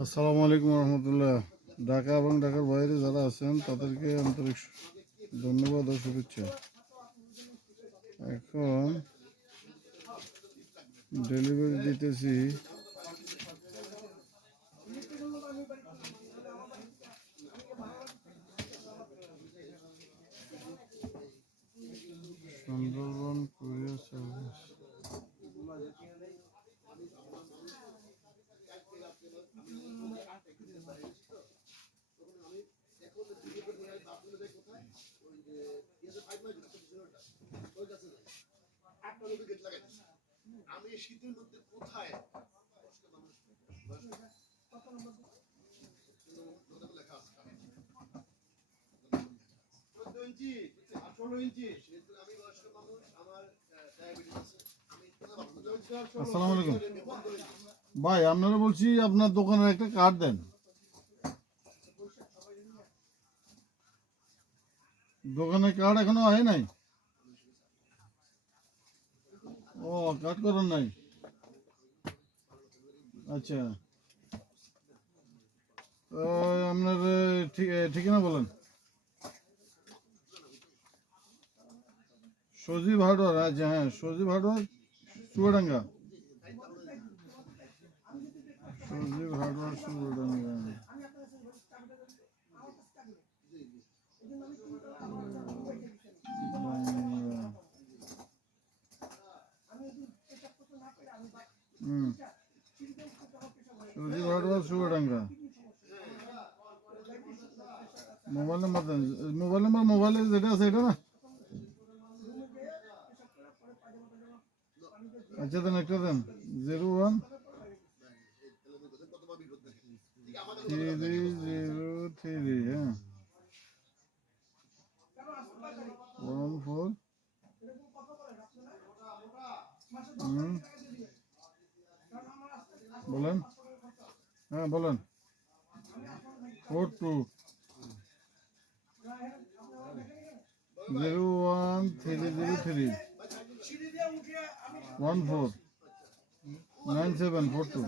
আসসালামু আলাইকুম রহমতুল্লাহ। ঢাকা এবং ঢাকার বাইরে যারা আছেন তাদেরকে আন্তরিক ধন্যবাদ ও শুভেচ্ছা। এখন ডেলিভারি দিতেছি সুন্দরবন কুরিয়ার সার্ভিস। আমি শীতের মধ্যে কোথায় লেখা আছে 14 ইঞ্চি 16 ইঞ্চি। আমি বয়স্ক মানুষ, আমার ডায়াবেটিস আছে। আসসালামু আলাইকুম ভাই, আপনারা বলছি আপনার দোকানের একটা কার্ড দেন। দোকানের কার্ড এখনো হয় নাই? ও, কার্ড করার নাই। আচ্ছা, আপনার ঠিকানা বলেন। সজীব হার্ডওয়ার। আচ্ছা, হ্যাঁ, সজীব হার্ডওয়ার, চুয়াডাঙ্গা। সজীব হার্ডওয়ার, চুয়াডাঙ্গা। সজীব হার্ডওয়ার, চুয়াডাঙ্গা। মোবাইল নাম্বার দেন। মোবাইলে যেটা আছে এটা না? আচ্ছা, দেন একটা দেন। 01-3003, হ্যাঁ, 14। বলেন, হ্যাঁ বলেন। 42-013149742।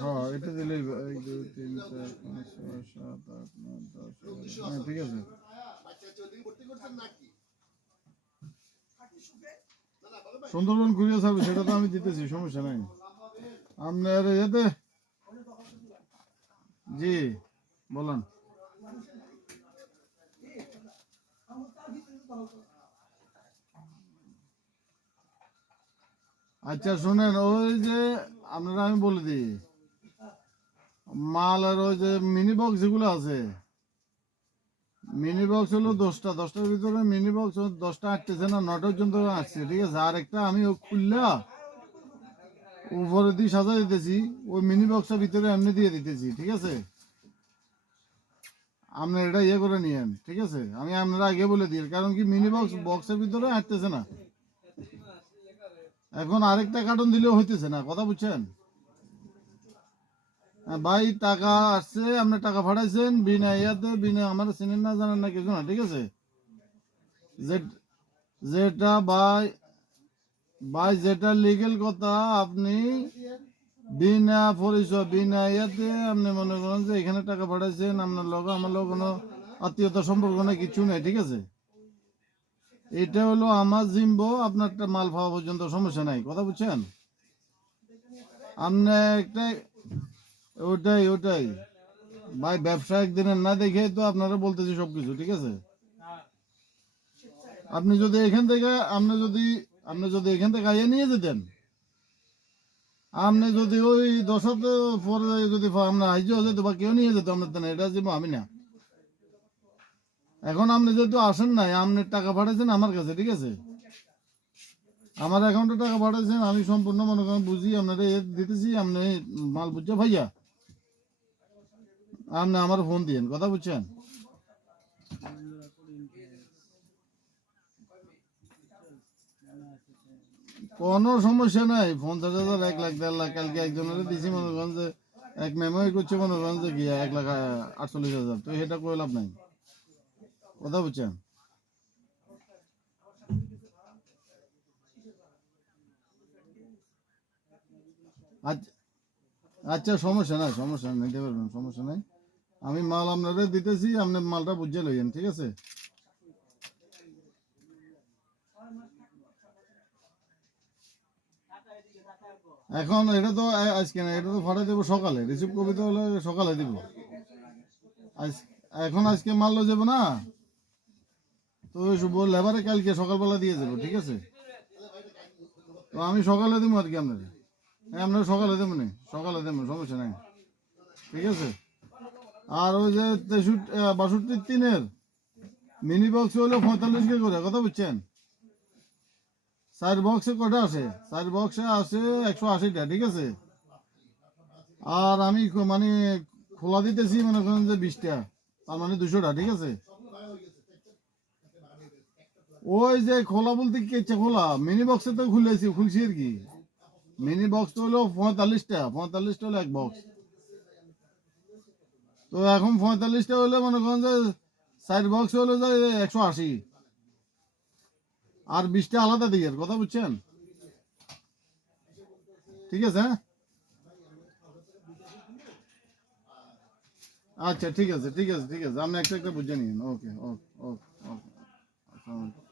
হ্যাঁ, এটা দিলেই 1 2 3 4 5 6 7 8 9 10 11। হ্যাঁ, ঠিক আছে। সুন্দরবন কুরিয়ার সার্ভিস, সেটা তো আমি দিতেছি, সমস্যা নাই। আপনার এতে জি বলেন। আচ্ছা শুনেন, ওই যে আপনারা, আমি বলে দিই, মাল আর ওই যে মিনি বক্স যেগুলো আছে, মিনি বক্স হলো 10টার ভিতরে মিনি বক্স 10টা আটতেছে না, 9টা পর্যন্ত আসছে, ঠিক আছে। আর একটা আমি খুললে উপরে দিয়ে সাজা দিতেছি, ওই মিনি বক্সের ভিতরে এমনি দিয়ে দিতেছি, ঠিক আছে। আপনার এটা ইয়ে করে নিয়েন, ঠিক আছে। আমি আপনারা আগে বলে দিই, কারণ কি মিনি বক্সের ভিতরে আটতেছে না। এখন আরেকটা কার্টন দিলেও হইতেছে না, কথা বুঝছেন। ভাই, টাকা আসছে, আপনি টাকা পাঠাইছেন বিনা ইয়াতে, বিনা আমার চিনেন না জানেন না কিছু না, ঠিক আছে। যেটা ভাই, যেটা লিগেল কথা, আপনি বিনা পরিচয়, বিনা ইয়াতে আপনি মনে করেন যে এখানে টাকা পাঠাইছেন, আপনার লোক আমার লোক কোনো আত্মীয়তা সম্পর্ক নেই, কিছু নেই, ঠিক আছে। এটা হলো আমার জিম্বো, আপনারটা মাল পাওয়া পর্যন্ত সমস্যা নাই, কথা বুঝছেন। আপনি একটা ওটাই ভাই, ব্যবসা একদিনের না দেখে তো আপনারা বলতেছি সবকিছু, ঠিক আছে। আপনি যদি এখান থেকে এখান থেকে আইয়া নিয়ে যেতেন, আপনি যদি ওই 10 পরে যদি আমরা আইজও যেত বা কেউ নিয়ে যেত আপনার, এটা যাবো আমি না। এখন আপনি যেহেতু আসেন নাই, আপনি টাকা পাঠাইছেন আমার কাছে, ঠিক আছে। আমার অ্যাকাউন্টে টাকা পাঠাইছেন, আমি সম্পূর্ণ মনে করেন বুঝি আপনারা দিতেছি, আপনি মাল বুঝছে ভাইয়া, আপনি আমার ফোন দিয়েন, কথা বুঝছেন। কোনো সমস্যা নাই। 50,000, 1 লাখ, 1.5 লাখ কালকে একজনের দিছি, মনে করেন যে এক মেমোই করছে, মনে করেন যে গিয়া 1,48,000, তো এটা করে লাভ নাই, কথা বুঝছেন। আজ আচ্ছা সমস্যা নাই, সমস্যা নাই, নিতে পারবেন, সমস্যা নাই। আমি মাল আপনারা দিতেছি, আপনি মালটা বুঝে লইয়েন, ঠিক আছে? এখন এটা তো আজকে না, এটা তো ফাটাই দেবো সকালে, রিসিভ কপি তো হলে সকালে দিব। আজ এখন আজকে মাল লয়ে যাবো না, তো লেবারে কালকে সকালবেলা দিয়ে যাবো, ঠিক আছে? তো আমি সকালে দেবো আর কি আপনারা, আপনারা সকালে দেবো নি, সকালে দেবো, সমস্যা নাই, ঠিক আছে? আর ওই যে 62 মিনি বক্স হলো 45 কে করে, কথা বুঝছেন? 4 বক্সে কটা আছে? 4 বক্সে আছে 180টা, ঠিক আছে? আর আমি মানে খোলা দিতেছি মনে করেন যে 20টা, তার মানে 200টা, ঠিক আছে? ওই যে খোলা বলতে কেচে খোলা, মিনি বক্সে তো খুলছি আর কি। মিনি বক্স তো হলো 45টা, 45টা হলো এক বক্স। তো এখন 45টা হলে মনে করেন যে 4 বক্স হলো যে 180, আর 20টা আলাদা দিকে, কথা বুঝছেন? ঠিক আছে, হ্যাঁ? আচ্ছা ঠিক আছে, ঠিক আছে, ঠিক আছে, আপনি একটা একটা বুঝে নিন। ওকে ওকে ওকে ওকে। আসসালামু আলাইকুম।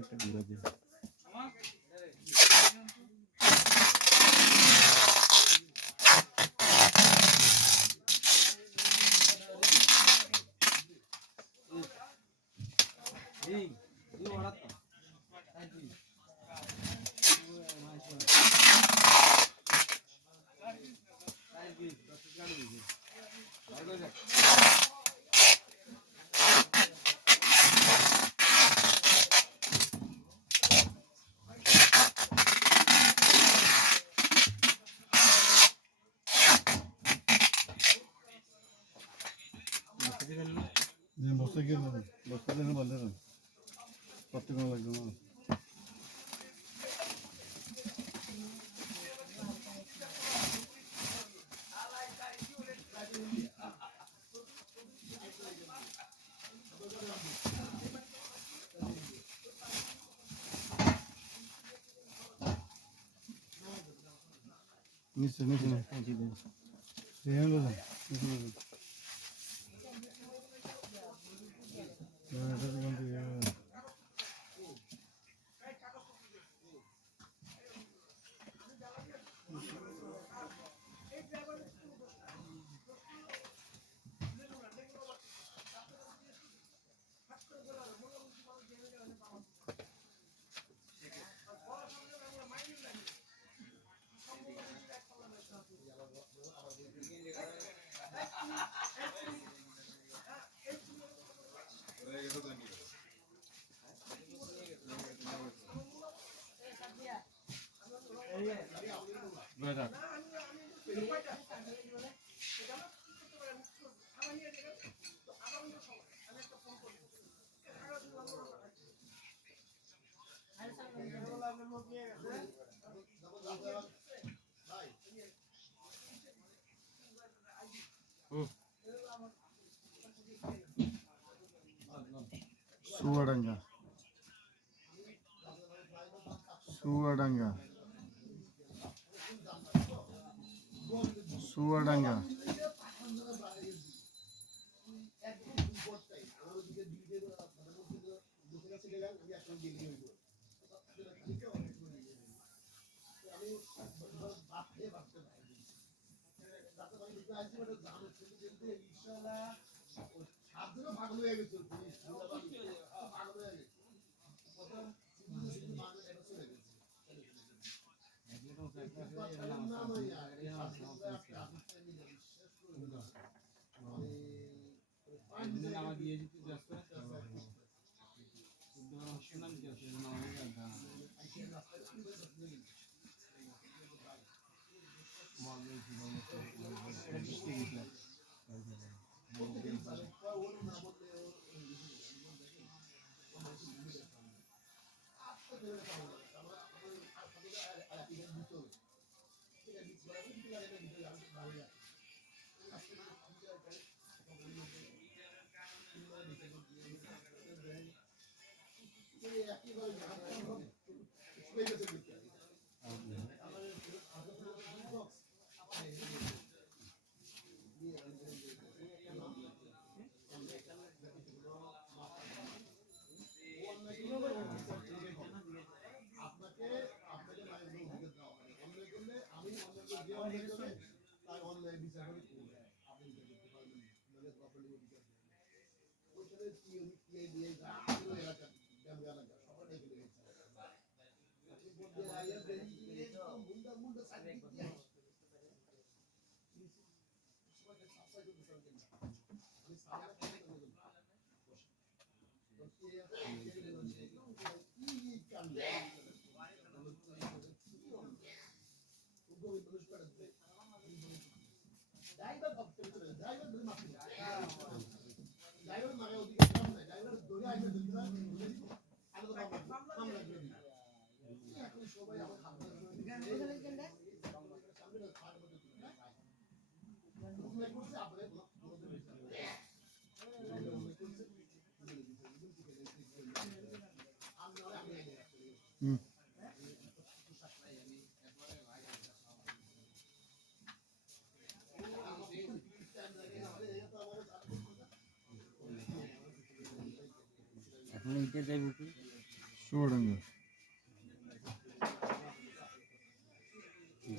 একটা ঘুরে দিও। বসে গিয়ে বসতে দিন বলতে কত লাগবে না। নিচে নিচে চুয়াডাঙ্গা চুয়াডাঙ্গা চুয়াডাঙ্গা চুয়াডাঙ্গা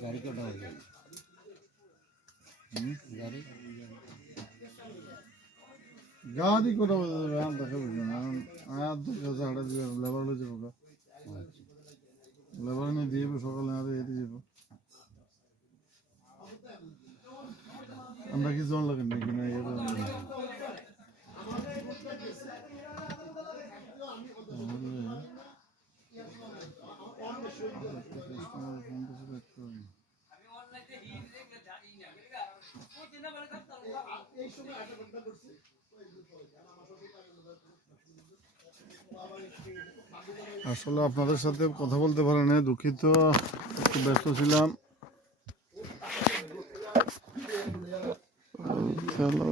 গাড়ি কটা হবে? গাড়ি গাড়ি কটা বাজে যাবে দেখা বুঝবে না আর তো কাছে হাঁটা দিবে লেবার হয়ে যাবো লেবার নিয়ে দিয়ে সকালে আর এতে যাবো আমরা কি জন লাগেন নাকি না আসলে আপনাদের সাথে কথা বলতে পারি না, দুঃখিত, একটু ব্যস্ত ছিলাম। খেলা